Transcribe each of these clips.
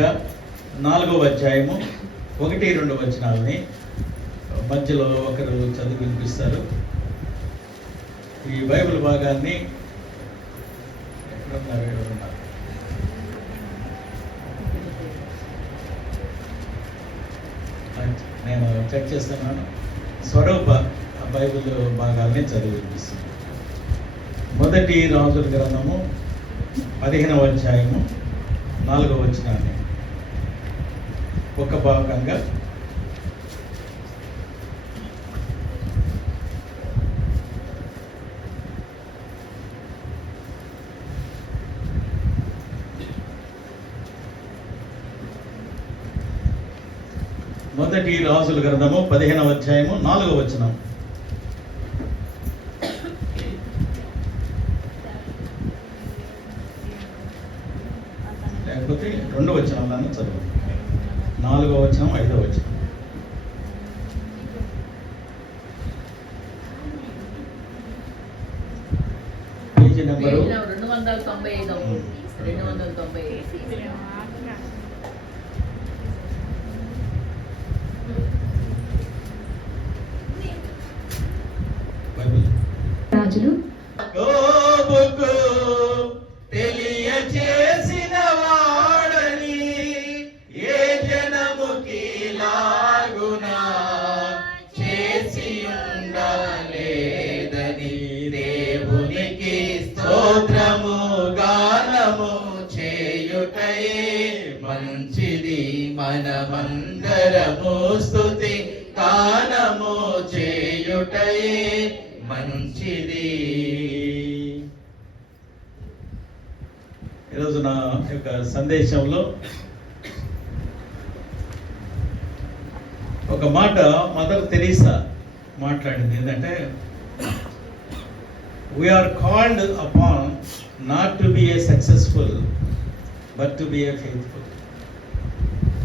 4వ అధ్యాయము 1-2 వచనాలని మధ్యలో ఒకరు చదివి వినిపిస్తారు. ఈ బైబిల్ భాగాన్ని ఎవరున్నారు? నేను చెక్ చేస్తున్నాను. స్వరూప బైబిల్ భాగాల్ని చదివి వినిపిస్తుంది. 1 రాజుల గ్రంథము 15వ అధ్యాయము 4వ వచనాన్ని ఒక భాగంగా మొదటి రాజుల గ్రంథము 15వ అధ్యాయము 4వ వచనం. లేకపోతే 2వ వచనంలో చదువు. 4వ వచనం 5వ వచనం. Page number 295. రాజులు తెలియచేసిన వాడని ఏ జనముకి లాగునా చేసి ఉండలేదని దేవునికి స్తోత్రము గానము చేయుటయే మంచిది. మనమందరము స్తుతి గానము చేయుటయే మంచిది. ఈరోజు నా యొక్క సందేశంలో ఒక మాట మదర్ తెరీసా మాట్లాడింది. ఏంటంటే, we are called upon not to be a successful but to be a faithful.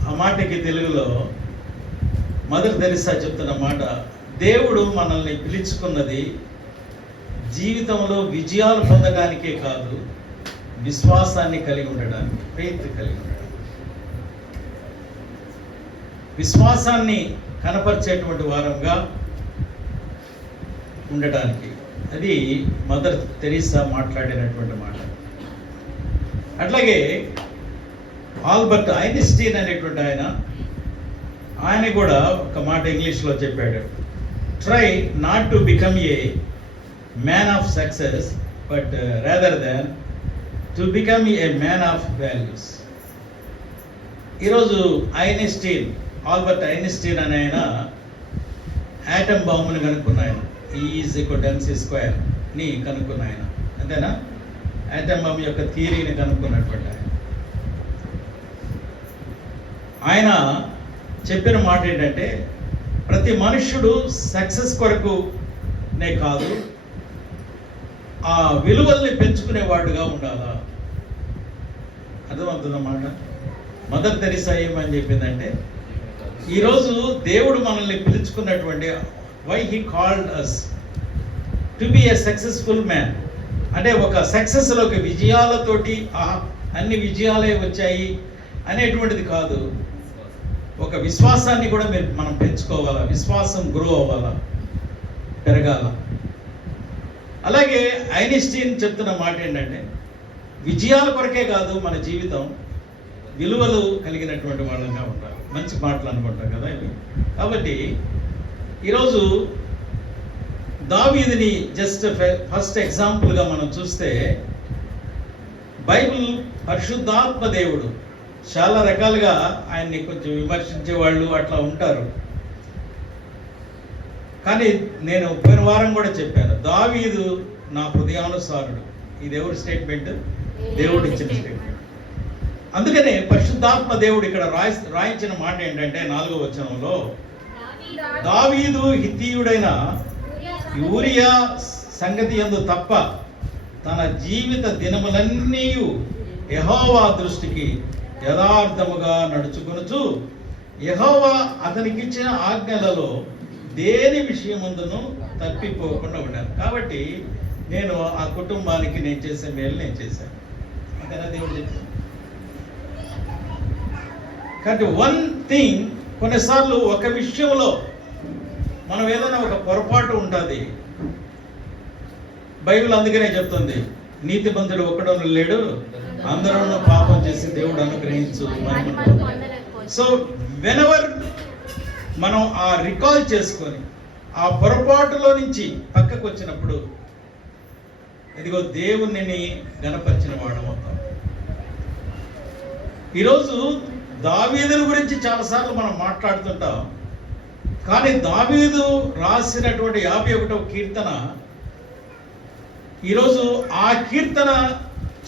ఆ మాటకి తెలుగులో మదర్ తెరీసా చెప్తున్న మాట, దేవుడు మనల్ని పిలుచుకున్నది జీవితంలో విజయాలు పొందడానికే కాదు, విశ్వాసాన్ని కలిగి ఉండడానికి, ఫెయిత్ కలిగి ఉండడానికి, విశ్వాసాన్ని కనపరిచేటువంటి వారంగా ఉండటానికి. అది మదర్ తెరీసా మాట్లాడినటువంటి మాట. అట్లాగే ఆల్బర్ట్ ఐన్స్టీన్ అనేటువంటి ఆయన కూడా ఒక మాట ఇంగ్లీష్లో చెప్పాడు. Try not to become a man of success, but rather than to become a man of values. ఈరోజు ఆల్బర్ట్ ఐన్స్టీన్ అనే ఆయన యాటమ్ బాంబుని కనుక్కున్న ఆయన, E=mc² ని కనుక్కున్న ఆయన, అంతేనా? యాటమ్ బాంబు యొక్క థియరీని కనుక్కున్నటువంటి ఆయన చెప్పిన మాట ఏంటంటే, ప్రతి మనుష్యుడు సక్సెస్ కొరకునే కాదు, ఆ విలువల్ని పెంచుకునేవాడుగా ఉండాలా. అర్థమవుతుందన్నమాట. మదర్ తెరీసా ఏమని చెప్పిందంటే, ఈరోజు దేవుడు మనల్ని పిలుచుకున్నటువంటి why he called us to be a successful man అంటే, ఒక సక్సెస్లోకి విజయాలతోటి అన్ని విజయాలే వచ్చాయి అనేటువంటిది కాదు, ఒక విశ్వాసాన్ని కూడా మనం పెంచుకోవాలా, విశ్వాసం గ్రో అవ్వాలా, పెరగాల. అలాగే ఐన్స్టీన్ చెప్తున్న మాట ఏంటంటే, విజయాల కొరకే కాదు మన జీవితం, విలువలు కలిగినటువంటి వాళ్ళంగా ఉండాలి. మంచి మాటలు అనుకుంటాం కదా ఇవి. కాబట్టి ఈరోజు దావీదుని జస్ట్ ఫస్ట్ ఎగ్జాంపుల్గా మనం చూస్తే, బైబిల్ పరిశుద్ధాత్మ దేవుడు చాలా రకాలుగా ఆయన్ని కొంచెం విమర్శించే వాళ్ళు అట్లా ఉంటారు. కానీ నేను పోయిన వారం కూడా చెప్పాను, దావీదు నా హృదయానుసారుడు. ఇది ఎవరి స్టేట్మెంట్? దేవుడు ఇచ్చిన స్టేట్మెంట్. అందుకనే పరిశుద్ధాత్మ దేవుడు ఇక్కడ రాయించిన మాట ఏంటంటే, 4వ వచనంలో, దావీదు హిత్తీయుడైన ఊరియా సంగతి యందు తప్ప తన జీవిత దినములన్నీ యెహోవా దృష్టికి యథార్థముగా నడుచుకొనుచు యెహోవా అతనికిచ్చిన ఆజ్ఞలలో దేని విషయమందును తప్పిపోకుండా ఉండాలి. కాబట్టి నేను ఆ కుటుంబానికి నేను చేసే మేలు నేను చేశాను. అంతేనా దేవుడు చెప్పాను. కాబట్టి వన్ థింగ్, కొన్నిసార్లు ఒక విషయంలో మనం ఏదైనా ఒక పొరపాటు ఉంటుంది. బైబిల్ అందుకనే చెప్తుంది, నీతిమంతుడు ఒక్కడను లేడు, అందరూ పాపం చేసి దేవుడు అనుగ్రహించు. సో వెనెవర్ మనం ఆ రికాల్ చేసుకొని ఆ పొరపాటులో నుంచి పక్కకు వచ్చినప్పుడు, ఇదిగో దేవునిని గణపరిచిన వాడు అవుతాం. ఈరోజు దావీదుని గురించి చాలాసార్లు మనం మాట్లాడుతుంటాం, కానీ దావీదు రాసినటువంటి 51వ కీర్తన, ఈరోజు ఆ కీర్తన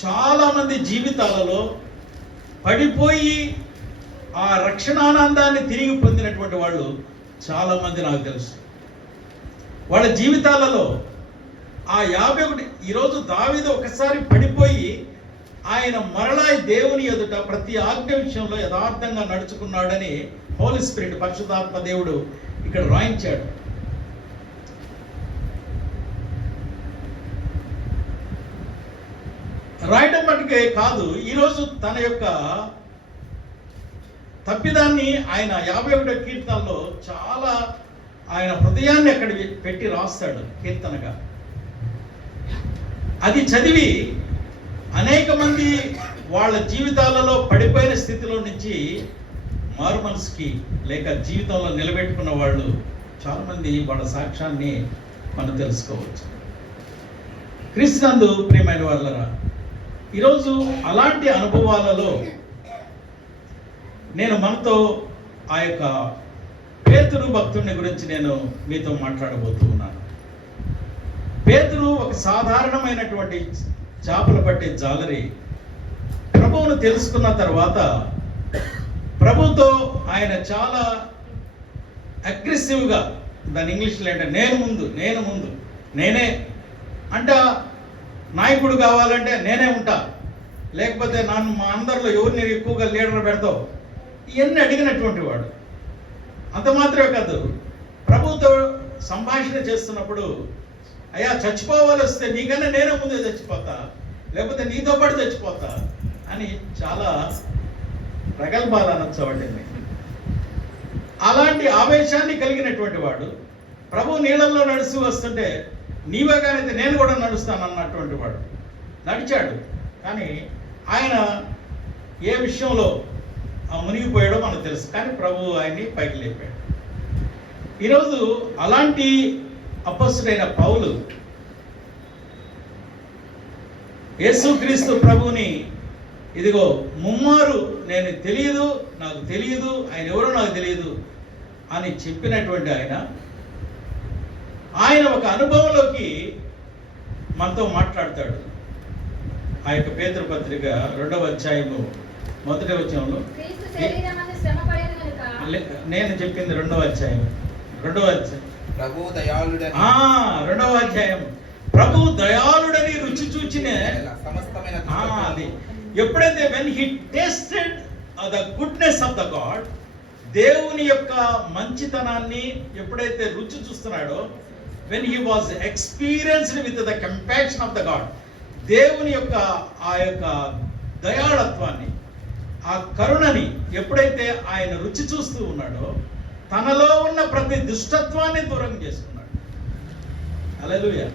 చాలామంది జీవితాలలో పడిపోయి ఆ రక్షణానందాన్ని తిరిగి పొందినటువంటి వాళ్ళు చాలామంది నాకు తెలుసు. వాళ్ళ జీవితాలలో ఆ 51, ఈరోజు దావీదు ఒకసారి పడిపోయి ఆయన మరలా దేవుని ఎదుట ప్రతి ఆజ్ఞ విషయంలో యథార్థంగా నడుచుకున్నాడని హోలీ స్పిరిట్, పరిశుద్ధాత్మ దేవుడు ఇక్కడ రాయించాడు. రాయడం మటుకే కాదు, ఈరోజు తన యొక్క తప్పిదాన్ని ఆయన 51వ కీర్తనలో చాలా ఆయన హృదయాన్ని అక్కడ పెట్టి రాస్తాడు కీర్తనగా. అది చదివి అనేక మంది వాళ్ళ జీవితాలలో పడిపోయిన స్థితిలో నుంచి మారు మనసుకి లేక జీవితంలో నిలబెట్టుకున్న వాళ్ళు చాలామంది వాళ్ళ సాక్ష్యాన్ని మనం తెలుసుకోవచ్చు. క్రీస్తునందు ప్రియమైన వాళ్ళరా, ఈరోజు అలాంటి అనుభవాలలో నేను మనతో ఆ యొక్క పేతురు భక్తుడిని గురించి నేను మీతో మాట్లాడబోతూ ఉన్నాను. పేతురు ఒక సాధారణమైనటువంటి చేపలు పట్టే జాలరి. ప్రభువును తెలుసుకున్న తర్వాత ప్రభుతో ఆయన చాలా అగ్రెసివ్గా, దాని ఇంగ్లీష్లో అంటే నేను ముందు నేనే అంట, నాయకుడు కావాలంటే నేనే ఉంటా, లేకపోతే నన్ను మా అందరిలో ఎవరిని ఎక్కువగా లీడర్ పెడతావు, ఇవన్నీ అడిగినటువంటి వాడు. అంత మాత్రమే కాదు, ప్రభుతో సంభాషణ చేస్తున్నప్పుడు, అయ్యా చచ్చిపోవాలి వస్తే నీకన్నా నేనే ముందే చచ్చిపోతా, లేకపోతే నీతో పాటు చచ్చిపోతా అని చాలా ప్రగల్భాలు అనొచ్చబట్టింది. అలాంటి ఆవేశాన్ని కలిగినటువంటి వాడు ప్రభు నీళ్ళల్లో నడుస్తూ వస్తుంటే, నీవే కానీ నేను కూడా నడుస్తాను అన్నటువంటి వాడు నడిచాడు. కానీ ఆయన ఏ విషయంలో మునిగిపోయాడో మనకు తెలుసు, కానీ ప్రభు ఆయన్ని పైకి లేపాడు. ఈరోజు అలాంటి అపొస్తలుడైన పౌలు యేసుక్రీస్తు ప్రభుని ఇదిగో ముమ్మారు నాకు తెలియదు, ఆయన ఎవరో నాకు తెలియదు అని చెప్పినటువంటి ఆయన ఒక అనుభవంలోకి మనతో మాట్లాడతాడు. ఆ యొక్క పేతురు పత్రిక 2వ అధ్యాయము 1వ వచనంలో, నేను చెప్పింది 2వ అధ్యాయం, 2వ అధ్యాయం, ప్రభు దయాళుడని, 2వ అధ్యాయం, ప్రభు దయాళుడని రుచి చూచిన సమస్తమైన అది ఎప్పుడైతే when he tasted the goodness of the God, దేవుని యొక్క మంచితనాన్ని ఎప్పుడైతే రుచి చూస్తున్నాడో, when he was experienced with the compassion of the God, దేవుని యొక్క ఆ యొక్క దయాళత్వాన్ని, ఆ కరుణని ఎప్పుడైతే ఆయన రుచి చూస్తూ ఉన్నాడో, తనలో ఉన్న ప్రతి దుష్టత్వాన్ని దూరం చేసుకున్నాడు. హల్లెలూయా.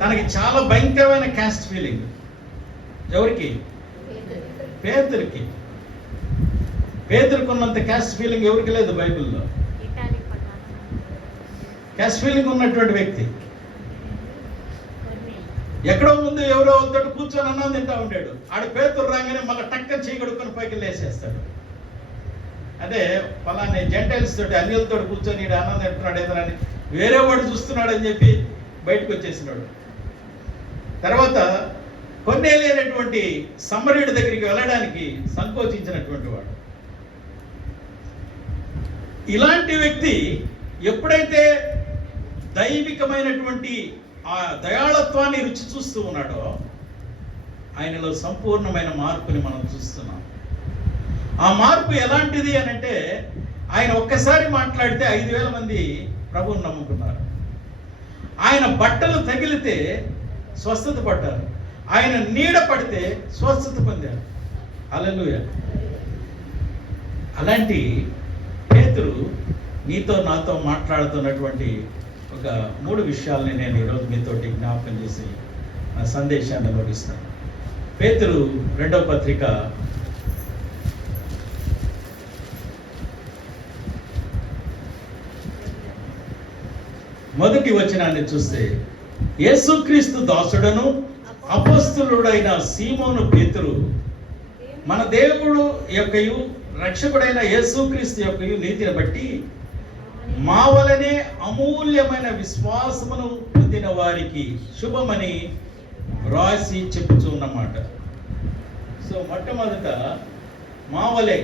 తనకి చాలా భయంకరమైన క్యాస్ట్ ఫీలింగ్. ఎవరికి? పేతురుకి. పేతురుకు ఉన్నంత క్యాస్ట్ ఫీలింగ్ ఎవరికి లేదు బైబిల్లో. క్యాస్ట్ ఫీలింగ్ ఉన్నటువంటి వ్యక్తి ఎక్కడో ముందు ఎవరో తోటి కూర్చొని అన్నం తింటా ఉంటాడు. ఆడ పేతురు రాగానే మళ్ళీ టక్కన చేయగడుకొని పైకి లేసేస్తాడు. అదే పలాని జెంటైల్స్ తోటి అన్యులతో కూర్చొని ఈడ అన్నం తింటున్నాడు ఏదోనని వేరే వాడు చూస్తున్నాడు అని చెప్పి బయటకు వచ్చేసినాడు. తర్వాత కొన్నేళ్ళైనటువంటి సమరయుడి దగ్గరికి వెళ్ళడానికి సంకోచించినటువంటి వాడు. ఇలాంటి వ్యక్తి ఎప్పుడైతే దైవికమైనటువంటి ఆ దయాళత్వాన్ని రుచి చూస్తూ ఉన్నాడో, ఆయనలో సంపూర్ణమైన మార్పుని మనం చూస్తున్నాం. ఆ మార్పు ఎలాంటిది అని అంటే, ఆయన ఒక్కసారి మాట్లాడితే 5,000 మంది ప్రభువుని నమ్ముకున్నారు. ఆయన బట్టలు తగిలితే స్వస్థత పడ్డారు. ఆయన నీడ పడితే స్వస్థత పొందారు. హల్లెలూయా. అలాంటి పేతురు నీతో నాతో మాట్లాడుతున్నటువంటి ఒక 3 విషయాల్ని నేను ఈరోజు మీతోటి జ్ఞాపకం చేసి నా సందేశాన్ని ముగిస్తాను. పేతురు 2వ పత్రిక 1వ వచనాన్ని చూస్తే, యేసుక్రీస్తు దాసుడను అపోస్తలుడైన సీమోను పేతురు మన దేవుడు యొక్కయు రక్షకుడైన యేసుక్రీస్తు యొక్కయు నీతిని బట్టి మా వలనే అమూల్యమైన విశ్వాసమును పొందిన వారికి శుభమని వ్రాసి చెప్పుచూ ఉన్నమాట. సో మొట్టమొదట మావలే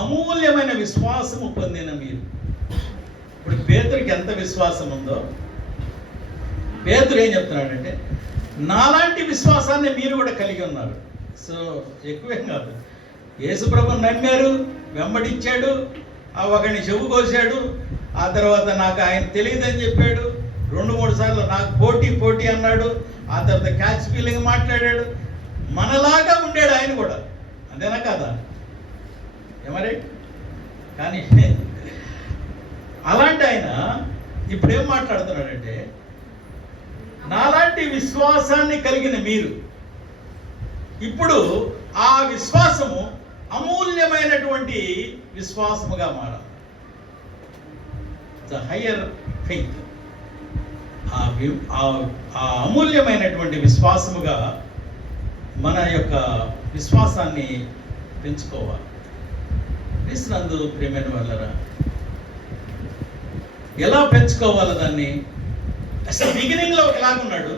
అమూల్యమైన విశ్వాసము పొందిన మీరు. ఇప్పుడు పేతురికి ఎంత విశ్వాసం ఉందో, పేతురు ఏం చెప్తున్నాడంటే, నాలాంటి విశ్వాసాన్ని మీరు కూడా కలిగి ఉన్నారు. సో ఎక్కువేం కాదు, యేసుప్రభుని నమ్మారు, వెంబడించాడు, ఒకడిని చెవు కోసాడు, ఆ తర్వాత నాకు ఆయన తెలియదని చెప్పాడు, 2-3 సార్లు నాకు పోటీ అన్నాడు, ఆ తర్వాత క్యాచ్ ఫీలింగ్ మాట్లాడాడు, మనలాగా ఉండాడు ఆయన కూడా. అంతేనా కదా? ఏమరే? కానీ అలాంటి ఆయన ఇప్పుడు ఏం మాట్లాడుతున్నాడంటే, నాలాంటి విశ్వాసాన్ని కలిగిన మీరు ఇప్పుడు ఆ విశ్వాసము అమూల్యమైనటువంటి విశ్వాసముగా మారాలి. ద హయ్యర్ ఫెయిత్, ఆ అమూల్యమైనటువంటి విశ్వాసముగా మన యొక్క విశ్వాసాన్ని పెంచుకోవాలి. క్రీస్తునందు ప్రియమైన వాళ్ళరా, ఎలా పెంచుకోవాలి దాన్ని? అసలు బిగినింగ్లో ఒకలాగున్నాడు,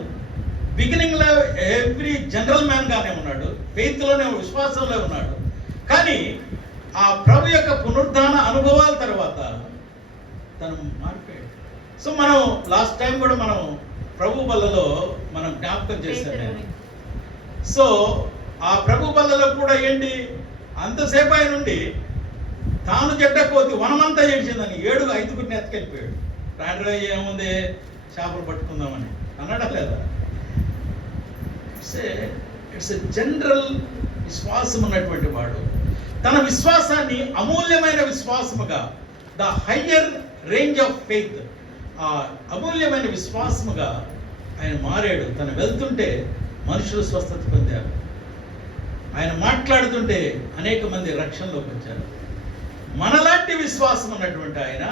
బిగినింగ్లో ఎవ్రీ జనరల్ మ్యాన్ గానే ఉన్నాడు, ఫెయిత్లోనే విశ్వాసంలో ఉన్నాడు. కానీ ఆ ప్రభు యొక్క పునరుద్ధాన అనుభవాల తర్వాత తను మారిపోయాడు. సో మనం లాస్ట్ టైం కూడా మనం ప్రభు బల్లలో మనం జ్ఞాపకం చేశాం నేను. సో ఆ ప్రభు బల్లలో కూడా ఏంటి, అంతసేపు ఆయన నుండి తాను చెడ్డకోతి వనమంతా ఏడ్చిందని 5గురిని ఎత్తుకెళ్ళిపోయాడు. రాండ్రా ఏముంది, చేపలు పట్టుకుందామని అన్నాడా లేదా? ఇట్స్ ఎ జనరల్ విశ్వాసం ఉన్నటువంటి వాడు తన విశ్వాసాన్ని అమూల్యమైన విశ్వాసముగా, the higher range of faith, ఆ అమూల్యమైన విశ్వాసముగా ఆయన మారాడు. తను వెళ్తుంటే మనుషులు స్వస్థత పొందారు, ఆయన మాట్లాడుతుంటే అనేక మంది రక్షణలోకి వచ్చారు. మనలాంటి విశ్వాసం ఉన్నటువంటి ఆయన,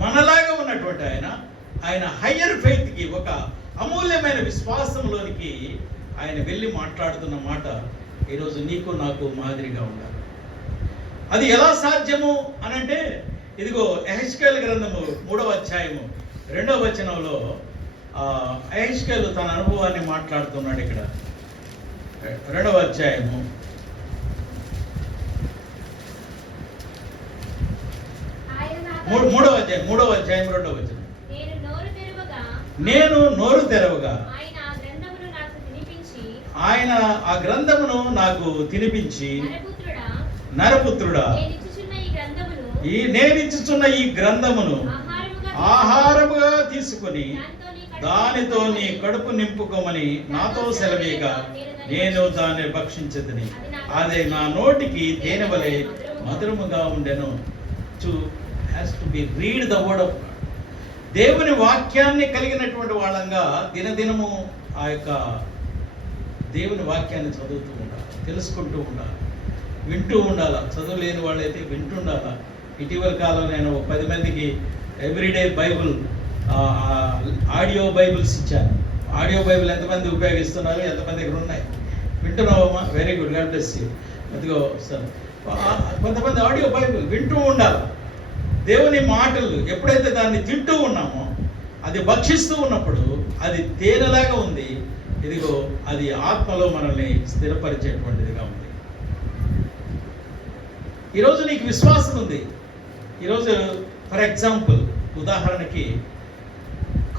మనలాగా ఉన్నటువంటి ఆయన హయ్యర్ ఫెయిత్కి, ఒక అమూల్యమైన విశ్వాసంలోనికి ఆయన వెళ్ళి మాట్లాడుతున్న మాట ఈరోజు నీకు నాకు మాదిరిగా ఉండాలి. అది ఎలా సాధ్యము అనంటే, ఇదిగో యెహెజ్కేలు గ్రంథము 3వ అధ్యాయము 2వ వచనంలో యెహెజ్కేలు తన అనుభవాన్ని మాట్లాడుతున్నాడు. ఇక్కడ 2వ అధ్యాయము 3వ అధ్యాయం 2వ వచనం, నేను నోరు తెరవగా ఆయన ఆ గ్రంథమును నాకు తినిపించి, నరపుత్రుడా నేనిచ్చుచున్న ఈ గ్రంథమును ఆహారముగా తీసుకొని దానితో నీ కడుపు నింపుకోమని నాతో సెలవేగా నేను దాన్ని భక్షించదని, అదే నా నోటికి తేనె వలె మధురముగా ఉండెను. Has to be read the word of God. దేవుని వాక్యాన్ని కలిగినటువంటి వాళ్ళంగా దినదినము ఆ యొక్క దేవుని వాక్యాన్ని చదువుతూ ఉండాలి, తెలుసుకుంటూ ఉండాలి, వింటూ ఉండాలా. చదువు లేని వాళ్ళైతే వింటుండాలా. ఇటీవల కాలంలో నేను 10 మందికి ఎవ్రీడే బైబుల్ ఆడియో బైబుల్స్ ఇచ్చాను. ఆడియో బైబుల్ ఎంతమంది ఉపయోగిస్తున్నారు, ఎంతమంది ఇక్కడ ఉన్నాయి? వింటున్నావమ్మా? Very good, God bless you. అదిగో సార్, కొంతమంది ఆడియో బైబుల్ వింటూ ఉండాలి. దేవుని మాటలు ఎప్పుడైతే దాన్ని తింటూ ఉన్నామో, అది భక్షిస్తూ ఉన్నప్పుడు అది తేనెలాగా ఉంది, ఇదిగో అది ఆత్మలో మనల్ని స్థిరపరిచేటువంటిదిగా ఉంది. ఈరోజు నీకు విశ్వాసం ఉంది. ఈరోజు ఫర్ ఎగ్జాంపుల్, ఉదాహరణకి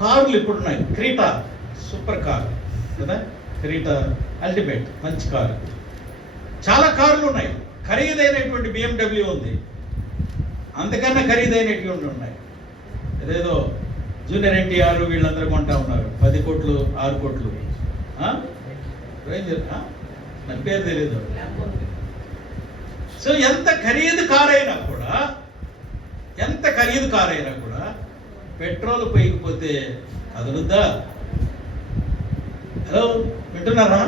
కార్లు ఇప్పుడున్నాయి. క్రీటా సూపర్ కార్ కదా, క్రీటా అల్టిమేట్ మంచి కారు. చాలా కార్లు ఉన్నాయి. ఖరీదైనటువంటి BMW ఉంది, అంతకన్నా ఖరీదైనటువంటి ఉన్నాయి. అదేదో జూనియర్ NTR వీళ్ళందరూ కొంటా ఉన్నారు, 10 కోట్లు 6 కోట్లు. రేంజర్ నాకు పేరు తెలియదు. సో ఎంత ఖరీదు కారైనా కూడా పెట్రోల్ పోయకపోతే కదులుద్దా? హలో, వింటున్నారా?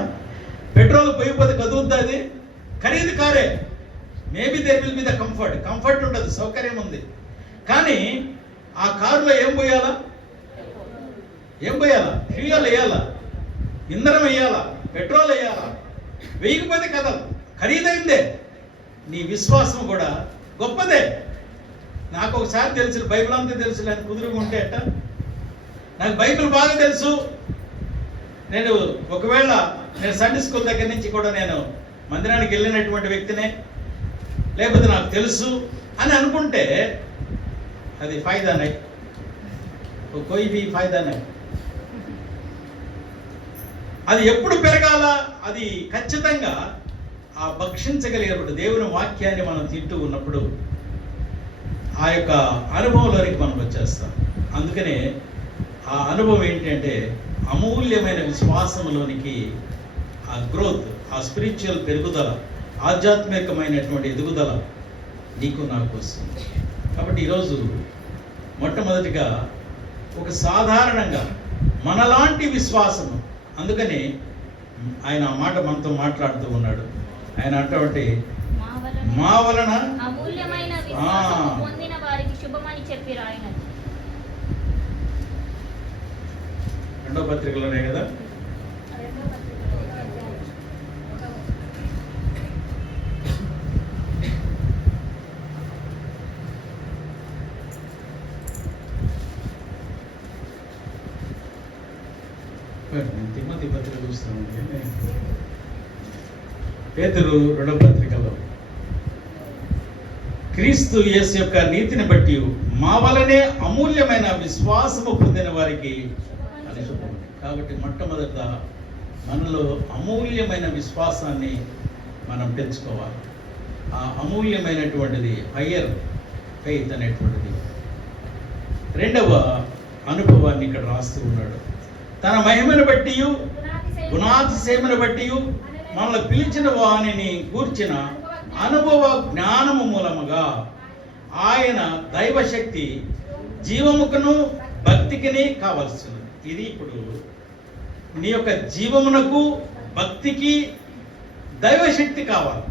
పెట్రోల్ పోయకపోతే కదులుద్దా? అది ఖరీదు కారే. Maybe there will be the comfort ఉంటుంది, సౌకర్యం ఉంది. కానీ ఆ కారులో ఏం పోయాలా? ఫ్యూయల్ వేయాలా, ఇంధనం వేయాలా, పెట్రోల్ వేయాలా? వేయకపోతే కదలు, ఖరీదైందే. నీ విశ్వాసం కూడా గొప్పదే. నాకు ఒకసారి తెలుసు, బైబిల్ అంతా తెలుసు, నేను కుదురుగా ఉంటే అట్ట. నాకు బైబిల్ బాగా తెలుసు. ఒకవేళ నేను సండే స్కూల్ దగ్గర నుంచి కూడా నేను మందిరానికి వెళ్ళినటువంటి వ్యక్తినే, లేకపోతే నాకు తెలుసు అని అనుకుంటే అది ఫాయిదా నై, కోయి భీ ఫాయిదా నై. అది ఎప్పుడు పెరగాల? అది ఖచ్చితంగా ఆ భక్షించగలిగినప్పుడు దేవుని వాక్యాన్ని మనం తింటూ ఉన్నప్పుడు ఆ యొక్క అనుభవంలోనికి మనం వచ్చేస్తాం. అందుకనే ఆ అనుభవం ఏంటంటే అమూల్యమైన విశ్వాసంలోనికి ఆ గ్రోత్, ఆ స్పిరిచువల్ పెరుగుదల, ఆధ్యాత్మికమైనటువంటి ఎదుగుదల నీకు నాకు వస్తుంది. కాబట్టి ఈరోజు మొట్టమొదటిగా ఒక సాధారణంగా మనలాంటి విశ్వాసము, అందుకని ఆయన ఆ మాట మనతో మాట్లాడుతూ ఉన్నాడు. ఆయన అటువంటి మా వలన అమూల్యమైన విశ్వాసము పొందిన వారికి శుభమని చెప్పి రాయినది. రెండో పత్రికలోనే కదా. తిమ్మతి పత్రిక చూస్తాను. పేతురు రెండో పత్రికలో క్రీస్తు యేసు యొక్క నీతిని బట్టి మా వలనే అమూల్యమైన విశ్వాసము పొందిన వారికి అని శుభం. కాబట్టి మొట్టమొదట మనలో అమూల్యమైన విశ్వాసాన్ని మనం తెచ్చుకోవాలి. ఆ అమూల్యమైనటువంటిది హయ్యర్ ఫెయిత్ అనేటువంటిది. రెండవ అనుభవాన్ని ఇక్కడ రాస్తూ ఉన్నాడు. తన మహిమను బట్టి, గుణాతిశయమును బట్టి మనల్ని పిలిచిన వానిని గూర్చిన అనుభవ జ్ఞానము మూలముగా ఆయన దైవశక్తి జీవముకును భక్తికిని కావలసింది. ఇది ఇప్పుడు నీ యొక్క జీవమునకు భక్తికి దైవశక్తి కావాలి,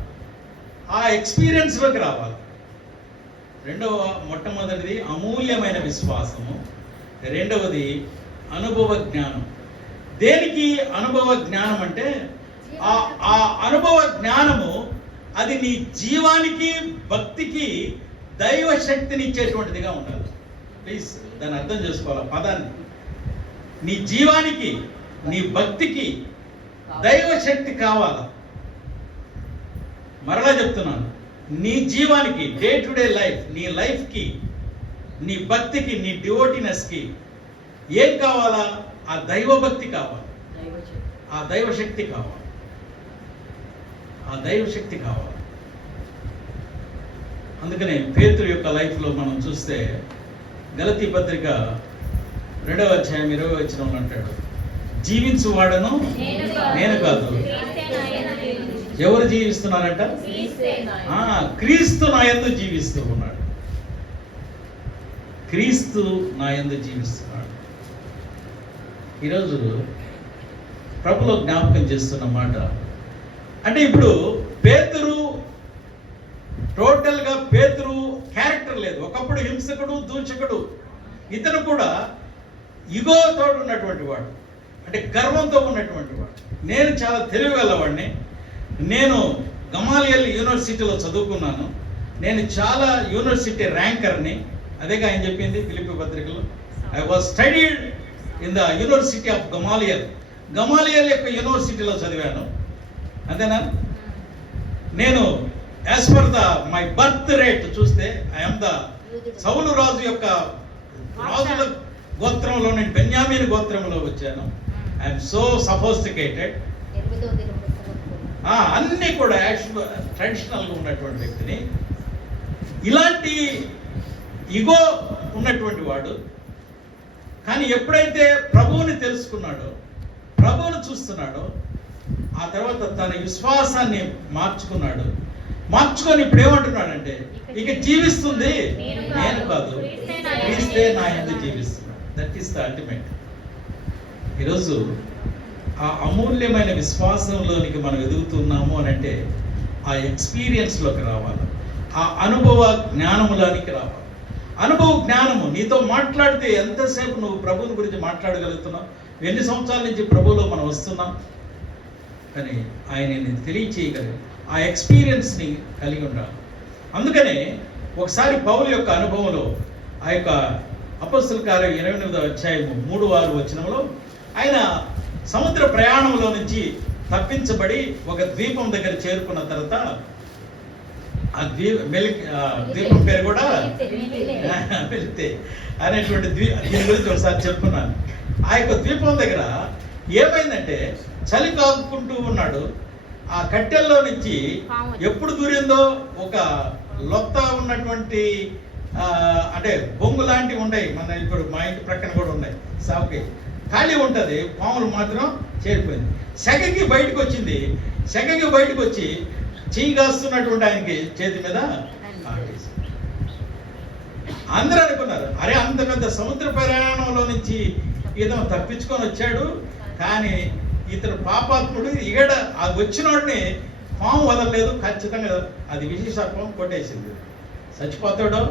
ఆ ఎక్స్పీరియన్స్లోకి రావాలి. మొట్టమొదటిది అమూల్యమైన విశ్వాసము, రెండవది అనుభవ జ్ఞానం. దేనికి అనుభవ జ్ఞానం అంటే ఆ అనుభవ జ్ఞానము అది నీ జీవానికి భక్తికి దైవ శక్తిని ఇచ్చేటువంటిదిగా ఉండాలి. ప్లీజ్ దాన్ని అర్థం చేసుకోవాలి పదాన్ని. నీ జీవానికి నీ భక్తికి దైవ శక్తి కావాలా. మరలా చెప్తున్నాను, నీ జీవానికి డే టు డే లైఫ్, నీ లైఫ్కి, నీ భక్తికి, నీ డివోటినెస్కి ఏం కావాలా? ఆ దైవ భక్తి కావాలి, ఆ దైవశక్తి కావాలి, ఆ దైవశక్తి కావాలి. అందుకనే పేతురు యొక్క లైఫ్లో మనం చూస్తే గలతీ పత్రిక 2వ అధ్యాయం 20వ వచనంలో అంటాడు, జీవించువాడను నేను కాదు. ఎవరు జీవిస్తున్నారంట? క్రీస్తు నా యందు జీవిస్తూ ఉన్నాడు. క్రీస్తు నా యందు జీవిస్తున్నాడు. ఈరోజు ప్రభులో జ్ఞాపకం చేస్తున్న మాట అంటే, ఇప్పుడు పేతురు టోటల్గా పేతురు క్యారెక్టర్ లేదు. ఒకప్పుడు హింసకుడు, దూషకుడు. ఇతను కూడా ఇగోతో ఉన్నటువంటి వాడు, అంటే గర్వంతో ఉన్నటువంటి వాడు. నేను చాలా తెలివిగలవాడిని, నేను గమాలియల్ యూనివర్సిటీలో చదువుకున్నాను, నేను చాలా యూనివర్సిటీ ర్యాంకర్ని. అదేగా ఆయన చెప్పింది ఫిలిప్పీ పత్రికలో, I was studied in the university of Gamaliel. Gamaliel యొక్క యూనివర్సిటీలో చదివాను, అంతేనా? నేను as per the my birth rate చూస్తే ఐఎమ్ ద సౌలు రాజు యొక్క రాజుల గోత్రంలో, నేను బెన్యామీన్ గోత్రంలో వచ్చాను. ఐఎమ్ సో సఫోస్టికేటెడ్, అన్నీ కూడా ట్రెడిషనల్గా ఉన్నటువంటి వ్యక్తిని. ఇలాంటి ఇగో ఉన్నటువంటి వాడు. కానీ ఎప్పుడైతే ప్రభువుని తెలుసుకున్నాడో, ప్రభువుని చూస్తున్నాడో, ఆ తర్వాత తన విశ్వాసాన్ని మార్చుకొని ఇప్పుడు ఏమంటున్నాడంటే ఇక జీవిస్తుంది నేను కాదు, క్రీస్తే నా యందు జీవిస్తున్నాడు. That is the ultimate. ఈరోజు ఆ అమూల్యమైన విశ్వాసంలోనికి మనం ఎదుగుతున్నాము అని అంటే ఆ ఎక్స్పీరియన్స్లోకి రావాలి, ఆ అనుభవ జ్ఞానములోనికి రావాలి. అనుభవ జ్ఞానము నీతో మాట్లాడితే ఎంతసేపు నువ్వు ప్రభువుని గురించి మాట్లాడగలుగుతున్నావు? ఎన్ని సంవత్సరాల నుంచి ప్రభువులో మనం వస్తున్నాం, కానీ ఆయనని తెలియచేయగలిగి ఆ ఎక్స్పీరియన్స్ని కలిగి ఉండాలి. అందుకనే ఒకసారి పౌలు యొక్క అనుభవంలో ఆ యొక్క అపొస్తలుల కార్యం 28వ అధ్యాయము 3-6 వచనంలో ఆయన సముద్ర ప్రయాణంలో నుంచి తప్పించబడి ఒక ద్వీపం దగ్గర చేరుకున్న తర్వాత ఆ ద్వీపం పేరు కూడా వెళ్తే అనేటువంటి దీని గురించి ఒకసారి చెప్పుకున్నాను. ఆ యొక్క ద్వీపం దగ్గర ఏమైందంటే చలి కాకుంటూ ఉన్నాడు. ఆ కట్టెల్లో నుంచి ఎప్పుడు దూరిందో ఒక లొత్త ఉన్నటువంటి అంటే బొంగు లాంటివి ఉన్నాయి, మన ఇప్పుడు మా ఇంటి ప్రక్కన కూడా ఉన్నాయి, సాగుకి ఖాళీ ఉంటుంది, పాములు మాత్రం చేరిపోయింది. సెగకి బయటకు వచ్చింది. సెగకి బయటకు వచ్చి చెయ్యి కాస్తున్నటువంటి ఆయనకి చేతి మీద ఆడేసి అందరూ అనుకున్నారు, అరే అంత పెద్ద సముద్ర ప్రయాణంలో నుంచి ఇతను తప్పించుకొని వచ్చాడు, కానీ ఇతను పాపాత్ముడు, ఇగడ ఆ వచ్చినోడిని పాము వదలలేదు, ఖచ్చితంగా అది విశేషత్వం కొట్టేసింది, చచ్చిపోతాడో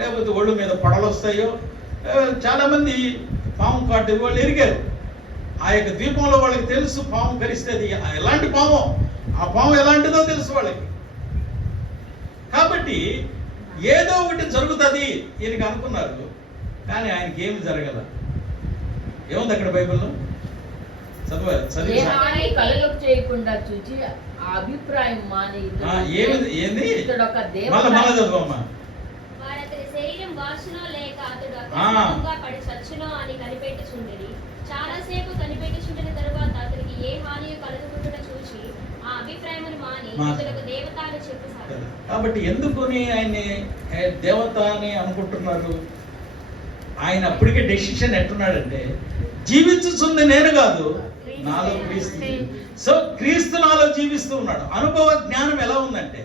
లేకపోతే ఒళ్ళు మీద పొడలు వస్తాయో. చాలామంది పాము కాటు వాళ్ళు ఎరిగారు. ఆ యొక్క ద్వీపంలో వాళ్ళకి తెలుసు పాము కరిస్తే అది ఎలాంటి పాము, ఆ పాము ఎలాంటిదో తెలుసు వాళ్ళకి. కాబట్టి ఏదో ఒకటి జరుగుతుంది ఈయనకి అనుకున్నారు, కానీ ఆయనకి ఏమి జరగల. ఏముంది అక్కడ బైబిల్లో? చదివి చేయకుండా చూచి అభిప్రాయం మాని ఏంది మళ్ళా చదువమ్మా. వాడతని శరీరం వాసునో లేక అతడు అకస్మాత్తుగా పడి చచ్చునో అని కనిపెట్టుచుండెను. చాలాసేపు కనిపెట్టుచుండిన తరువాత అతనికి ఏ హాని కలుగుకుంటున్న చూసి ఆ అభిప్రాయమును మాని ఇతడుకు దేవత అని చెప్పసాగాడు. కాబట్టి ఎందుకుని ఆయన్ని దేవత అని అనుకుంటున్నారు? ఆయన అప్పటికే డెసిషన్ ఎట్టున్నాడంటే జీవించుచుంది నేను కాదు, నాలో క్రీస్తు. సో క్రీస్తు నాలో జీవిస్తూ ఉన్నాడు. అనుభవ జ్ఞానం ఎలా ఉందంటే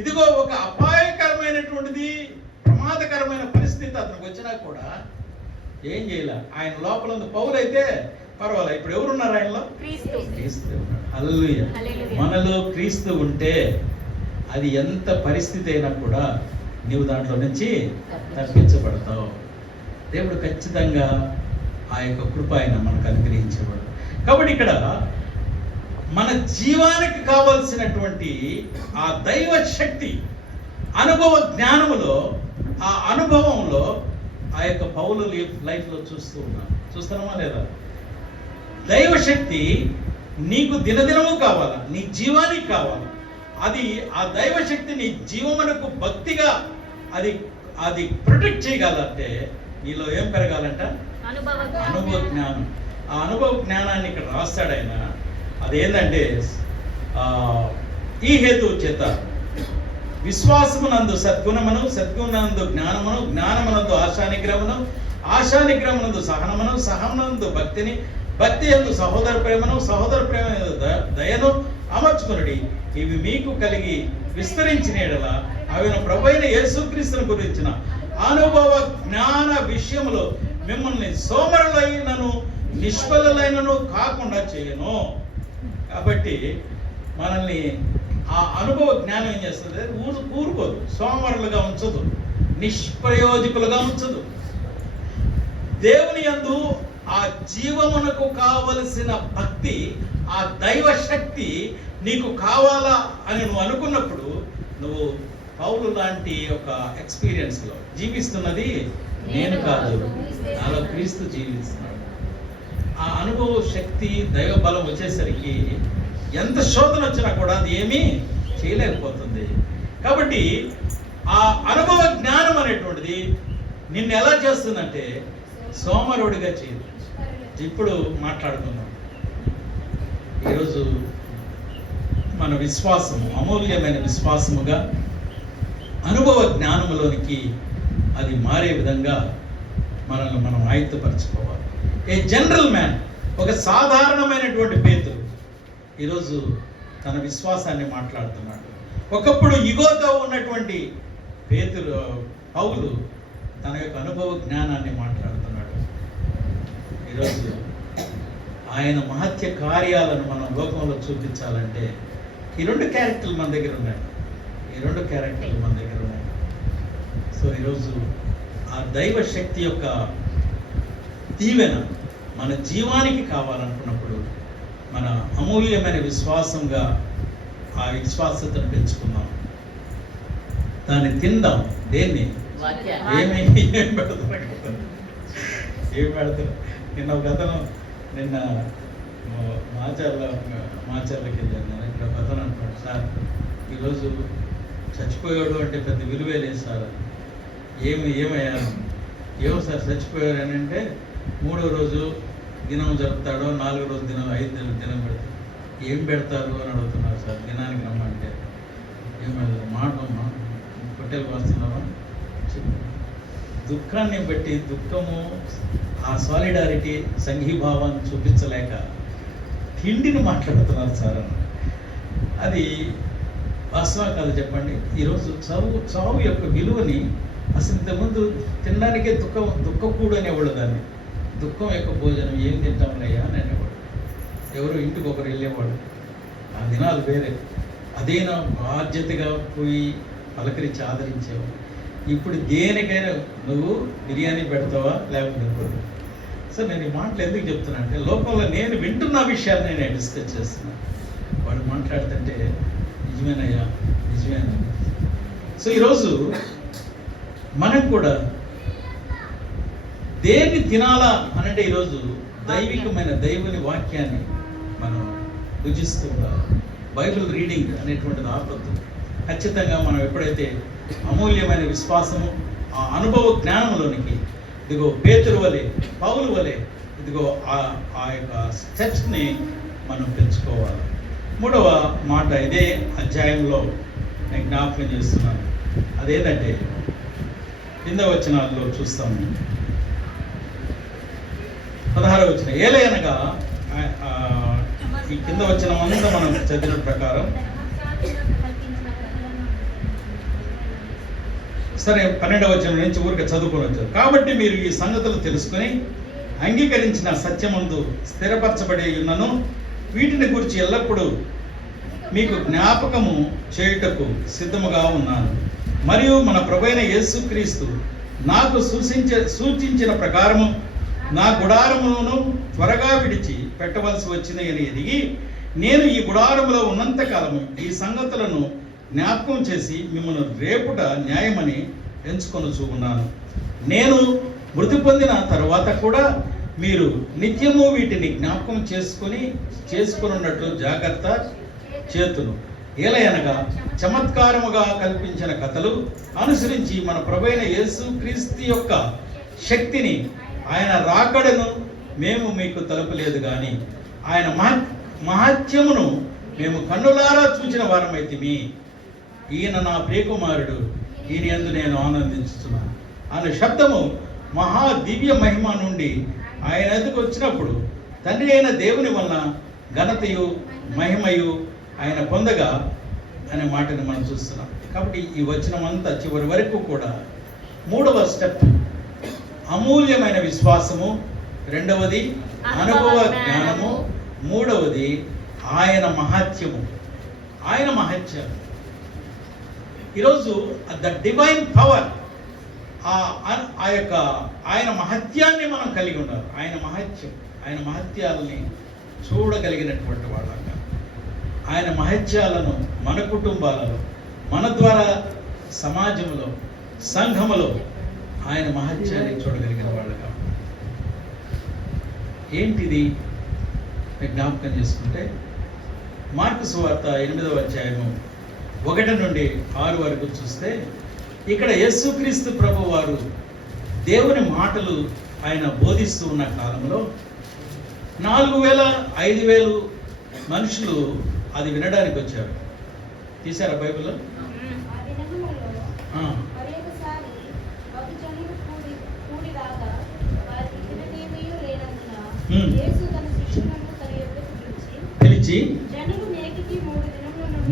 ఇదిగో ఒక అపాయకరమైనటువంటిది, ప్రమాదకరమైన పరిస్థితి అతనికి వచ్చినా కూడా ఏం చేయాల. ఆయన లోపల ఉంది. పౌలు అయితే పర్వాలేదు, ఇప్పుడు ఎవరున్నారు ఆయనలో? క్రీస్తు ఉన్నాడు. హల్లెలూయా. మనలో క్రీస్తు ఉంటే అది ఎంత పరిస్థితి అయినా కూడా నీవు దాంట్లో నుంచి తప్పించబడతావు. దేవుడు ఖచ్చితంగా ఆ యొక్క కృప ఆయన మనకు అనుగ్రహించేవాడు. కాబట్టి ఇక్కడ మన జీవానికి కావలసినటువంటి ఆ దైవ శక్తి అనుభవ జ్ఞానములో, ఆ అనుభవంలో ఆ యొక్క పౌలు లైఫ్లో చూస్తున్నామా లేదా? దైవ శక్తి నీకు దినదినము కావాలా, నీ జీవానికి కావాలా. అది ఆ దైవ శక్తి నీ జీవమునకు భక్తిగా అది ప్రొటెక్ట్ చేయగలంటే నీలో ఏం పెరగాలంట? అనుభవ జ్ఞానం. ఆ అనుభవ జ్ఞానాన్ని ఇక్కడ రాస్తాడు ఆయన. అదేంటంటే ఈ హేతువు చేత విశ్వాసమునందు సద్గుణమును, సద్గుణమునందు జ్ఞానమును, జ్ఞానమునందు ఆశానిగ్రహమును, ఆశానిగ్రహమునందు సహనమును, సహనమునందు భక్తిని, భక్తి యందు సహోదర ప్రేమను, సహోదర ప్రేమ దయను అమర్చుకునుడి. ఇవి మీకు కలిగి విస్తరించిన యెడల అవి ప్రభువైన యేసుక్రీస్తును గురించిన అనుభవ జ్ఞాన విషయములో మిమ్మల్ని సోమరులైనను నిష్ఫలులైనను కాకుండా చేయను. కాబట్టి మనల్ని ఆ అనుభవ జ్ఞానం ఏం చేస్తుంది? ఊరుకోదు, సోమరులుగా ఉంచదు, నిష్ప్రయోజకులుగా ఉంచదు. దేవుని యందు ఆ జీవమునకు కావలసిన భక్తి, ఆ దైవ శక్తి నీకు కావాలా అని నువ్వు అనుకున్నప్పుడు నువ్వు పౌలు లాంటి ఒక ఎక్స్పీరియన్స్లో జీవిస్తున్నది నేను కాదు, నాలో క్రీస్తు జీవిస్తున్నాడు. ఆ అనుభవ శక్తి, దైవ బలం వచ్చేసరికి ఎంత శోధన వచ్చినా కూడా అది ఏమీ చేయలేకపోతుంది. కాబట్టి ఆ అనుభవ జ్ఞానం అనేటువంటిది నిన్ను ఎలా చేస్తుందంటే సోమరుడిగా చేయదు. ఇప్పుడు మాట్లాడుకుందాం. ఈరోజు మన విశ్వాసము అమూల్యమైన విశ్వాసముగా అనుభవ జ్ఞానములోనికి అది మారే విధంగా మనల్ని మనం ఆయుత్తపరచుకోవాలి. ఏ జనరల్ మ్యాన్, ఒక సాధారణమైనటువంటి పేతురు ఈరోజు తన విశ్వాసాన్ని మాట్లాడుతున్నాడు. ఒకప్పుడు ఇగోతో ఉన్నటువంటి పౌలు తన యొక్క అనుభవ జ్ఞానాన్ని మాట్లాడుతున్నాడు. ఈరోజు ఆయన మహత్య కార్యాలను మనం లోకంలో చూపించాలంటే ఈ రెండు క్యారెక్టర్లు మన దగ్గర ఉన్నాయి. సో ఈరోజు ఆ దైవ శక్తి యొక్క దీవెన మన జీవానికి కావాలనుకున్నప్పుడు మన అమూల్యమైన విశ్వాసంగా ఆ విశ్వాసతను పెంచుకుందాం, దాన్ని తిందాం. దేన్ని ఏం పెడతారు నిన్న ఒక అతను మాచర్లకి వెళ్ళాను. ఇక్కడ ఒక అతను అంటున్నాడు, సార్ ఈరోజు చచ్చిపోయాడు అంటే పెద్ద విలువే లేదు సార్. ఏమయ్యా ఏమో సార్ చచ్చిపోయారు అని అంటే 3వ రోజు దినం జరుపుతాడో 4వ రోజు దినం 5 దినం పెడతాడు. ఏం పెడతారు అని అడుగుతున్నారు సార్. దినానికి రమ్మంటే ఏం పెడతారు? మాట హోటల్కి వస్తున్నావా? దుఃఖాన్ని బట్టి దుఃఖము ఆ సాలిడారిటీ సంఘీభావాన్ని చూపించలేక తిండిని మాట్లాడుతున్నారు సార్ అన్న. అది వాస్తవం కాదు చెప్పండి. ఈరోజు చావు యొక్క విలువని అసలు ఇంతకుముందు తినడానికే దుఃఖకూడు అనేవాళ్ళు. దాన్ని దుఃఖం యొక్క భోజనం ఏం తింటాంలయ్యా అని అనేవాడు. ఎవరు ఇంటికి ఒకరు వెళ్ళేవాడు. ఆ దినాలు వేరే. అదేనా బాధ్యతగా పోయి పలకరించి ఆదరించేవాడు. ఇప్పుడు దేనికైనా నువ్వు బిర్యానీ పెడతావా లేకపోతే. సో నేను ఈ మాటలు ఎందుకు చెప్తున్నా అంటే లోకంలో నేను వింటున్న విషయాన్ని నేను డిస్కస్ చేస్తున్నాను. వాడు మాట్లాడుతుంటే నిజమేనయ్యా నిజమేనా. సో ఈరోజు మనం కూడా దేన్ని తినాలా అనంటే ఈరోజు దైవికమైన దైవుని వాక్యాన్ని మనం రుచిస్తూ ఉండాలి. బైబిల్ రీడింగ్ అనేటువంటిది ఆపద్దు. ఖచ్చితంగా మనం ఎప్పుడైతే అమూల్యమైన విశ్వాసము ఆ అనుభవ జ్ఞానంలోనికి ఇదిగో పేతురు వలె పౌలు వలె ఇదిగో ఆ యొక్క స్టెప్స్ని మనం పెంచుకోవాలి. 3వ మాట ఇదే అధ్యాయంలో నేను జ్ఞాపకం చేస్తున్నాను. అదేంటంటే కింద వచనాల్లో చూస్తాము. 16వ వచనం, ఏలయనగా ఈ కింద వచనం అంతా మనం చదివిన ప్రకారం సరే 12వ వచనం నుంచి ఊరికే చదువుకొని వచ్చారు. కాబట్టి మీరు ఈ సంగతులు తెలుసుకొని అంగీకరించిన సత్యమందు స్థిరపరచబడి ఉన్నను వీటిని గురించి ఎల్లప్పుడూ మీకు జ్ఞాపకము చేయుటకు సిద్ధముగా ఉన్నాను. మరియు మన ప్రభువైన యేసుక్రీస్తు నాకు సూచించిన ప్రకారము నా గుడారమును త్వరగా విడిచి పెట్టవలసి వచ్చిందని ఎరిగి నేను ఈ గుడారములో ఉన్నంతకాలము ఈ సంగతులను జ్ఞాపకం చేసి మిమ్మల్ని రేపుట న్యాయమని ఎంచుకొనుచూ ఉన్నాను. నేను మృతి పొందిన తరువాత కూడా మీరు నిత్యము వీటిని జ్ఞాపకం చేసుకున్నట్లు జాగ్రత్త చేతును. ఏలయనగా చమత్కారముగా కల్పించిన కథలు అనుసరించి మన ప్రభువైన యేసుక్రీస్తు యొక్క శక్తిని ఆయన రాకడను మేము మీకు తెలుపలేదు కానీ ఆయన మహత్యమును మేము కన్నులారా చూచిన వారమైతిమి. ఈయన నా ప్రియకుమారుడు, ఈయన యందు నేను ఆనందించుతున్నాను అనే శబ్దము మహా దివ్య మహిమ నుండి ఆయన ఎదుకు వచ్చినప్పుడు తండ్రి అయిన దేవుని వలన ఘనతయు మహిమయు ఆయన పొందగా అనే మాటని మనం చూస్తున్నాం. కాబట్టి ఈ వచనం అంతా చివరి వరకు కూడా 3వ స్టెప్ అమూల్యమైన విశ్వాసము, 2వది అనుభవ జ్ఞానము, 3వది ఆయన మహత్యము. ఆయన మహత్యం ఈరోజు ద డివైన్ పవర్, ఆ యొక్క ఆయన మహత్యాన్ని మనం కలిగి ఉండాలి. ఆయన మహత్యం, ఆయన మహత్యాలని చూడగలిగినటువంటి వాళ్ళంగా ఆయన మహత్యాలను మన కుటుంబాలలో, మన ద్వారా సమాజంలో, సంఘములో ఆయన మహత్యాన్ని చూడగలిగిన వాళ్ళగా. ఏంటిది జ్ఞాపకం చేసుకుంటే మార్కు సువార్త 8వ అధ్యాయము 1 నుండి 6 వరకు చూస్తే ఇక్కడ యేసుక్రీస్తు ప్రభు వారు దేవుని మాటలు ఆయన బోధిస్తూ ఉన్న కాలంలో 4,000-5,000 మనుషులు అది వినడానికి వచ్చారు. తీశారా బైబిల్లో? పిలిచి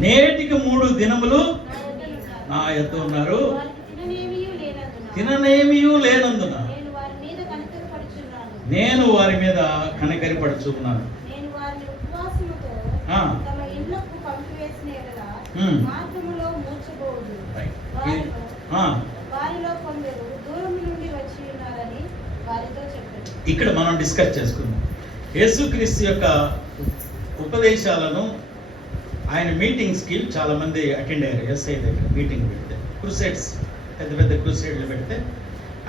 నేటికి 3 దినములు నా యొద్ద ఉంటారు. నా యొద్ద ఉన్నారు, వారికి తిననేమియు లేనందున తిననేమియూ లేనందున నేను వారి మీద కనికరపడుచున్నాను. నేను వారి మీద కనికరపడుచున్నాను. నేను వారిని ఉపవాసముతో ఆ. తమ ఇళ్ళకు పంపివేసిన ఎడల ఉమ్. మార్గములో మూర్ఛపోవుదు. రైట్. వారిలో ఆ, వారిలో కొందరు దూరం నుండి వచ్చి ఉన్నారని వారితో చెప్పాడు. ఇక్కడ మనం డిస్కస్ చేసుకుందాం. యేసుక్రీస్తు యొక్క ఉపదేశాలను ఆయన మీటింగ్స్కి చాలా మంది అటెండ్ అయ్యారు. ఎస్ఐ దగ్గర మీటింగ్ పెడితే, క్రూసైడ్స్ పెద్ద పెద్ద క్రూసైడ్లు పెడితే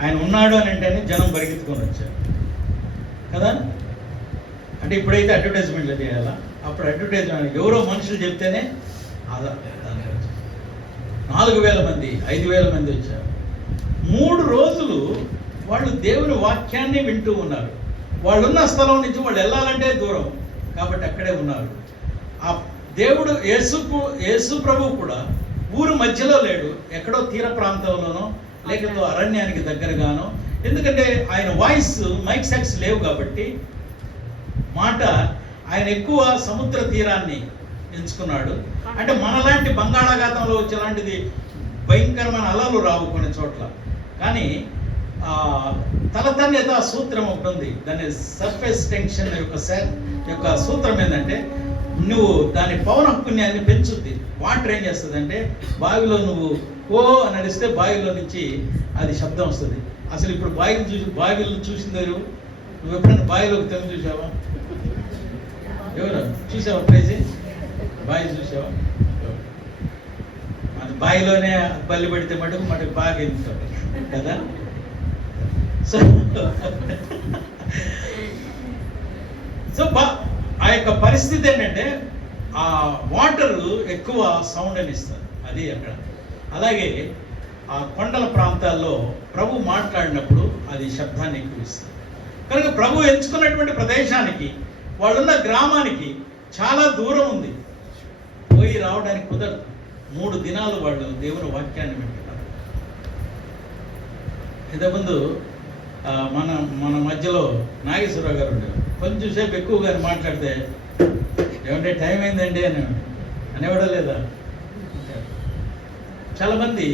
ఆయన ఉన్నాడు అని అంటేనే జనం పరిగెత్తుకొని వచ్చారు కదా. అంటే ఇప్పుడైతే అడ్వర్టైజ్మెంట్లు చేయాలా, అప్పుడు అడ్వర్టైజ్మెంట్ ఎవరో మనుషులు చెప్తేనే అలా 4,000 మంది 5,000 మంది వచ్చారు. 3 రోజులు వాళ్ళు దేవుని వాక్యాన్ని వింటూ ఉన్నారు. వాళ్ళున్న స్థలం నుంచి వాళ్ళు వెళ్ళాలంటే దూరం కాబట్టి అక్కడే ఉన్నారు. ఆ దేవుడు యేసు ప్రభు కూడా ఊరు మధ్యలో లేడు, ఎక్కడో తీర ప్రాంతంలోనో లేకపోతే అరణ్యానికి దగ్గరగానో. ఎందుకంటే ఆయన వాయిస్ మైక్ సెట్స్ లేవు కాబట్టి మాట ఆయన ఎక్కువ సముద్ర తీరాన్ని ఎంచుకున్నాడు. అంటే మనలాంటి బంగాళాఖాతంలో వచ్చేలాంటిది భయంకరమైన అలలు రావు కొన్ని చోట్ల, కానీ తలతన్యత సూత్రం ఒకటి ఉంది. దాని సర్ఫేస్ టెన్షన్ యొక్క సూత్రం ఏంటంటే నువ్వు దాని పవన పుణ్యాన్ని పెంచుద్ది. వాటర్ ఏం చేస్తుంది అంటే బావిలో నువ్వు ఓ అని నడిస్తే బావిలో నుంచి అది శబ్దం వస్తుంది. అసలు ఇప్పుడు బావిలో చూసింది ఎవరు? నువ్వు ఎప్పుడైనా బావిలోకి తెమ్మి చూసావా? ఎవరు చూసావా? ప్రైజ్ బావి చూసావా? అది బావిలోనే బల్లి పెడితే మటుకు బాగా ఎంచుతాడు కదా. సో ఆ యొక్క పరిస్థితి ఏంటంటే ఆ వాటర్ ఎక్కువ సౌండ్ అని ఇస్తారు, అది అక్కడ. అలాగే ఆ కొండల ప్రాంతాల్లో ప్రభు మాట్లాడినప్పుడు అది శబ్దాన్ని ఎక్కువ ఇస్తుంది. కనుక ప్రభు ఎంచుకున్నటువంటి ప్రదేశానికి వాళ్ళున్న గ్రామానికి చాలా దూరం ఉంది, పోయి రావడానికి కుదరదు. 3 దినాలు వాళ్ళు దేవుని వాక్యాన్ని వింటున్నారు. ఇంతకుముందు మన మధ్యలో నాగేశ్వరరావు గారు ఉండేవారు. కొంచెం సేపు ఎక్కువగా మాట్లాడితే ఏమంటే టైం అయిందండి అని అనేవాడా లేదా? చాలామంది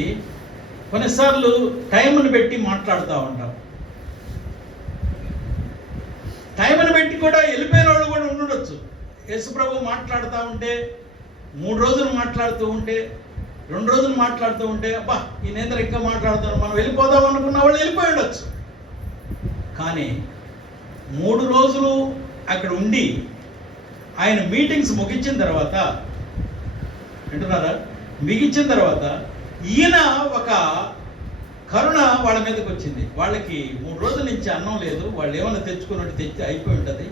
కొన్నిసార్లు టైంని పెట్టి మాట్లాడుతూ ఉంటాం. టైంని పెట్టి కూడా వెళ్ళిపోయిన వాళ్ళు కూడా ఉండొచ్చు. యేసుప్రభు మాట్లాడుతూ ఉంటే 3 రోజులు మాట్లాడుతూ ఉంటే 2 రోజులు మాట్లాడుతూ ఉంటే అబ్బా ఈ నేంద్ర ఇంకా మాట్లాడుతారు, మనం వెళ్ళిపోదాం అనుకున్న వాళ్ళు వెళ్ళిపోయి ఉండొచ్చు. కానీ 3 రోజులు అక్కడ ఉండి ఆయన మీటింగ్స్ ముగించిన తర్వాత వింటున్నారా, మిగించిన తర్వాత ఈయన ఒక కరుణ వాళ్ళ మీదకి వచ్చింది. వాళ్ళకి 3 రోజుల నుంచి అన్నం లేదు, వాళ్ళు ఏమైనా తెచ్చుకున్నట్టు తెచ్చి అయిపోయి ఉంటుంది.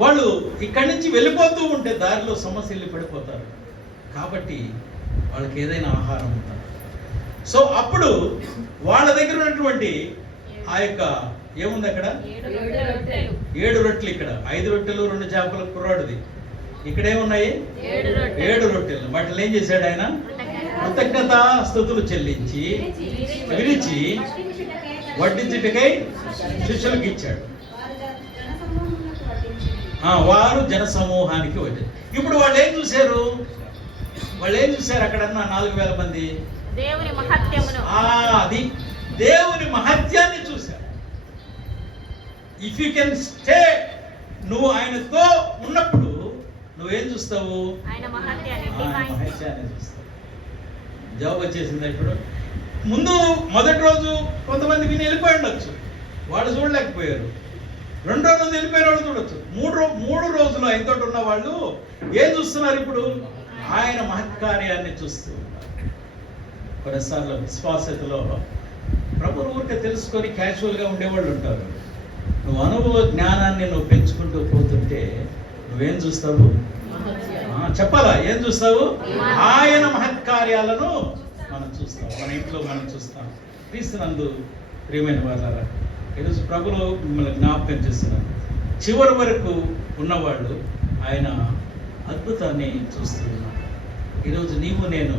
వాళ్ళు ఇక్కడి నుంచి వెళ్ళిపోతూ ఉంటే దారిలో సమస్యలు పడిపోతారు కాబట్టి వాళ్ళకి ఏదైనా ఆహారం ఉంటుంది. సో అప్పుడు వాళ్ళ దగ్గర ఉన్నటువంటి ఆ యొక్క ఏముంది అక్కడ 7 రొట్టెలు, ఇక్కడ 5 రొట్టెలు 2 చేపల కుర్రాడుది. ఇక్కడ ఏమున్నాయి 7 రొట్టెలు. వాటిని ఏం చేశాడు ఆయన? కృతజ్ఞత స్తుతులు చెల్లించి విరిచి వడ్డించుటకై శిష్యులకు ఇచ్చాడు. వారు జన సమూహానికి వచ్చారు. ఇప్పుడు వాళ్ళు ఏం చూశారు? అక్కడన్నా 4,000 మంది దేవుని మహత్యమును, అది దేవుని మహత్యాన్ని చూశారు. ఇఫ్ యూ కెన్ స్టే, నువ్వు ఆయనతో ఉన్నప్పుడు నువ్వేం చూస్తావు? ఆయన మహత్యాన్ని చూస్తావు. జవాబు వచ్చేసింది. ఇప్పుడు ముందు మొదటి రోజు కొంతమంది విని వెళ్ళిపోయి ఉండొచ్చు, వాళ్ళు చూడలేకపోయారు. 2వ రోజు వెళ్ళిపోయిన వాళ్ళు చూడొచ్చు. 3 రోజులు ఆయనతో ఉన్న వాళ్ళు ఏం చూస్తున్నారు? ఇప్పుడు ఆయన మహత్కార్యాన్ని చూస్తూ ఉన్నారు. కొన్నిసార్లు విశ్వాసతలో ప్రభు ఊరికే తెలుసుకొని క్యాజువల్గా ఉండేవాళ్ళు ఉంటారు. నువ్వు అనుభవ జ్ఞానాన్ని నువ్వు పెంచుకుంటూ పోతుంటే నువ్వేం చూస్తావు? చెప్పాలా? ఏం చూస్తావు? ఆయన మహత్కార్యాలను మనం చూస్తాం, మన ఇంట్లో మనం చూస్తాం. క్రీస్తునందు ప్రియమైన వారులారా, ఈరోజు ప్రభులో మిమ్మల్ని జ్ఞాపకం చేస్తున్నాను. చివరి వరకు ఉన్నవాళ్ళు ఆయన అద్భుతాన్ని చూస్తూ ఉన్నాం. ఈరోజు నీవు నేను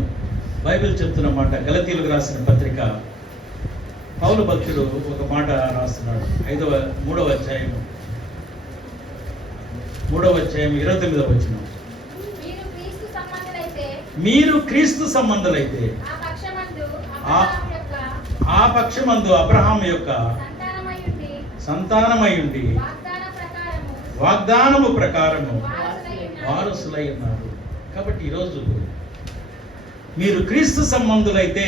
బైబిల్ చెప్తున్న మాట, గలతీయులకు రాసిన పత్రిక పౌలు భక్తుడు ఒక మాట రాస్తున్నాడు. 3వ అధ్యాయం 29వ వచనం. మీరు క్రీస్తు సంబంధులైతే మీరు క్రీస్తు సంబంధులైతే ఆ పక్షమందు ఆ- అబ్రహాము యొక్క ఆ పక్షమందు అబ్రహాము యొక్క సంతానమయుండి సంతానమై ఉండి వాగ్దానము ప్రకారము వారసులై ఉన్నారు. కాబట్టి ఈరోజు మీరు క్రీస్తు సంబంధులైతే,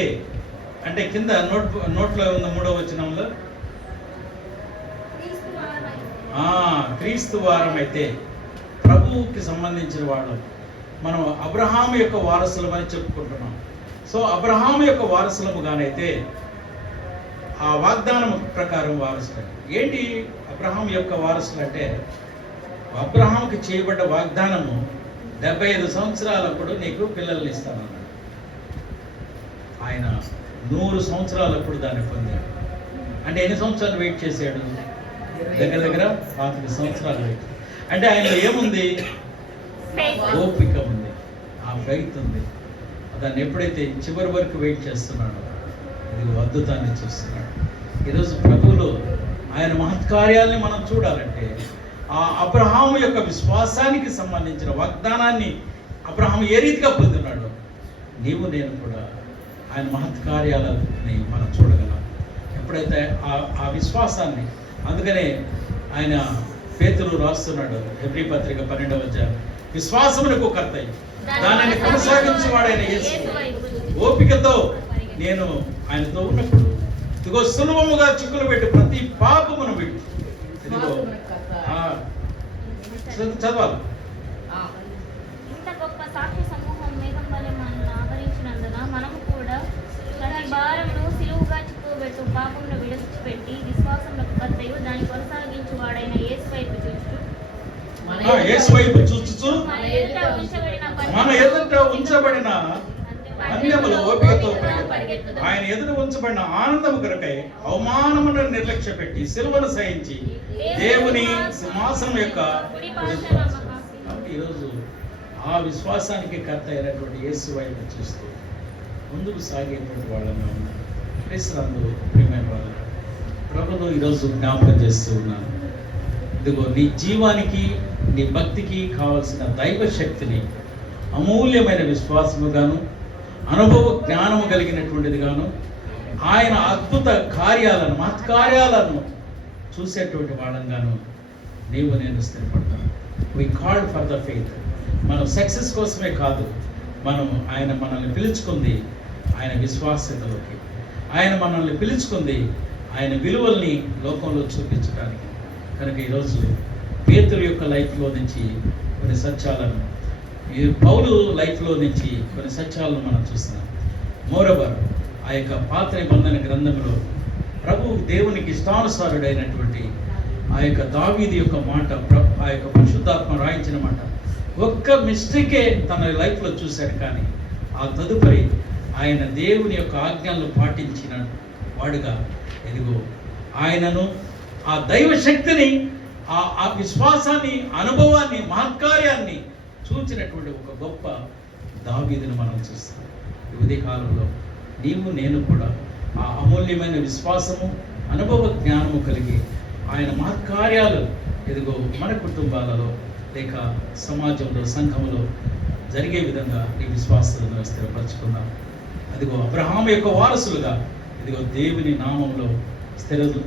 అంటే కింద నోట్లో ఉన్న 3వ వచనంలో క్రీస్తు వారమైతే, ప్రభువుకి సంబంధించిన వాళ్ళు మనం అబ్రహాము యొక్క వారసులమని చెప్పుకుంటున్నాం. సో అబ్రహాము యొక్క వారసులముగానైతే ఆ వాగ్దానం ప్రకారం వారసులు. ఏంటి అబ్రహాం యొక్క వారసులు అంటే, అబ్రహాంకి చేయబడ్డ వాగ్దానము 75 సంవత్సరాలప్పుడు నీకు పిల్లల్ని ఇస్తానన్నాడు. ఆయన 100 సంవత్సరాలప్పుడు దాన్ని పొందాడు. అంటే ఎన్ని సంవత్సరాలు వెయిట్ చేశాడు? దగ్గర 25 సంవత్సరాలు వెయిట్. అంటే ఆయనలో ఏముంది? ఓపిక ఉంది, ఆ ఫెయిత్ ఉంది. దాన్ని ఎప్పుడైతే చివరి వరకు వెయిట్ చేస్తున్నాడో ఇది అద్భుతాన్ని చూస్తున్నాడు. ఈరోజు ప్రభువులో ఆయన మహత్కార్యాలని మనం చూడాలంటే ఆ అబ్రహాము యొక్క విశ్వాసానికి సంబంధించిన వాగ్దానాన్ని అబ్రహాము ఏ రీతిగా పొందున్నాడో నీవు నేను కూడా ఆయన మహత్కార్యాలని మనం చూడగలం. ఎప్పుడైతే ఆ విశ్వాసాన్ని, అందుకనే ఆయన పేతురు రాస్తున్నాడు హెబ్రీ పత్రిక 12వ అధ్యాయం, విశ్వాసమునకు కర్తయ్య దానిని కొనసాగించేవాడైన యేసు ఓపికతో నేను ఆయనతో ఉన్నప్పుడు ఇదిగో సులభముగా చిక్కులు పెట్టి ప్రతి పాపమును విడి. ఇదిగో చదవాలి. ఇంత గొప్ప సాక్షి సమూహం మేఘం వలె మనల్ని ఆవరించినందున మనము కూడా ప్రతి భారమును సిలువుగా చిక్కుబెట్టు పాపమును విడిచిపెట్టి విశ్వాసంలో కర్తయు దాన్ని కొనసాగించు వాడైన యేసు వైపు చూస్తూ యేసు వైపు చూచుచు మన ఎదుట ఉంచబడిన అన్యములు ఓపికతో ఆయన ఎదుట ఉంచబడిన ఆనందము కొరకై అవమానమును నిర్లక్ష్య పెట్టి సిలువను సహించి దేవుని సింహాసనం యొక్క ఈరోజు ఆ విశ్వాసానికి కర్త అయినటువంటి యేసు వైపు చూస్తూ ముందుకు సాగేటువంటి వాళ్ళని ఉన్నారు. క్రీస్తునందు ప్రియమైన వాళ్ళు ప్రభువు ఈరోజు జ్ఞాపకం చేస్తూ ఉన్నాను. ఇదిగో నీ జీవానికి నీ భక్తికి కావలసిన దైవ శక్తిని అమూల్యమైన విశ్వాసముగాను అనుభవ జ్ఞానము కలిగినటువంటిది గాను ఆయన అద్భుత కార్యాలను మహత్కార్యాలను చూసేటువంటి వాళ్ళంగాను నీవు నేను స్థిరపడతాను. We called for the faith. మనం సక్సెస్ కోసమే కాదు, మనం ఆయన మనల్ని పిలుచుకుంది ఆయన విశ్వాసతలోకి, ఆయన మనల్ని పిలుచుకుంది ఆయన విలువల్ని లోకంలో చూపించడానికి. కనుక ఈరోజు పేతురు యొక్క లైఫ్లో నుంచి కొన్ని సత్యాలను, ఈ పౌలు లైఫ్లో నుంచి కొన్ని సత్యాలను మనం చూస్తున్నాం. మోరవర్ ఆ యొక్క పాత నిబంధన గ్రంథంలో ప్రభు దేవునికి ఇష్టానుసారుడైనటువంటి ఆ యొక్క దావీదు యొక్క మాట, ఆ యొక్క పరిశుద్ధాత్మ రాయించిన మాట, ఒక్క మిస్టేకే తన లైఫ్లో చూశాడు. కానీ ఆ తదుపరి ఆయన దేవుని యొక్క ఆజ్ఞలను పాటించిన వాడుగా ఎదుగో ఆయనను ఆ దైవ శక్తిని ఆ విశ్వాసాన్ని, అనుభవాన్ని, మహత్కార్యాన్ని చూచినటువంటి ఒక గొప్ప దావీదును మనం చూస్తాం. ఈ ఉదయ కాలంలో నీవు నేను కూడా ఆ అమూల్యమైన విశ్వాసము, అనుభవ జ్ఞానము కలిగి ఆయన మహత్కార్యాలు ఎదుగో మన కుటుంబాలలో లేక సమాజంలో, సంఘంలో జరిగే విధంగా ఈ విశ్వాసాలను స్థిరపరచుకుందాం. అదిగో అబ్రహాము యొక్క వారసులుగా ఇదిగో దేవుని నామంలో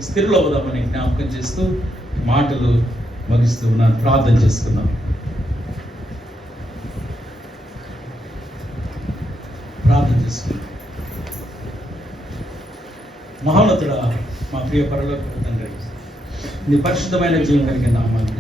స్థిరులవుదామని జ్ఞాపకం చేస్తూ మాటలు ముగిస్తూ ఉన్నాను. ప్రార్థన చేసుకుందాం. ప్రార్థన చేసుకుందాం. మహోన్నతుడా, మా ప్రియ పరలోకపు తండ్రి, నీ పరిశుద్ధమైన జీవం కలిగిన నామాన్ని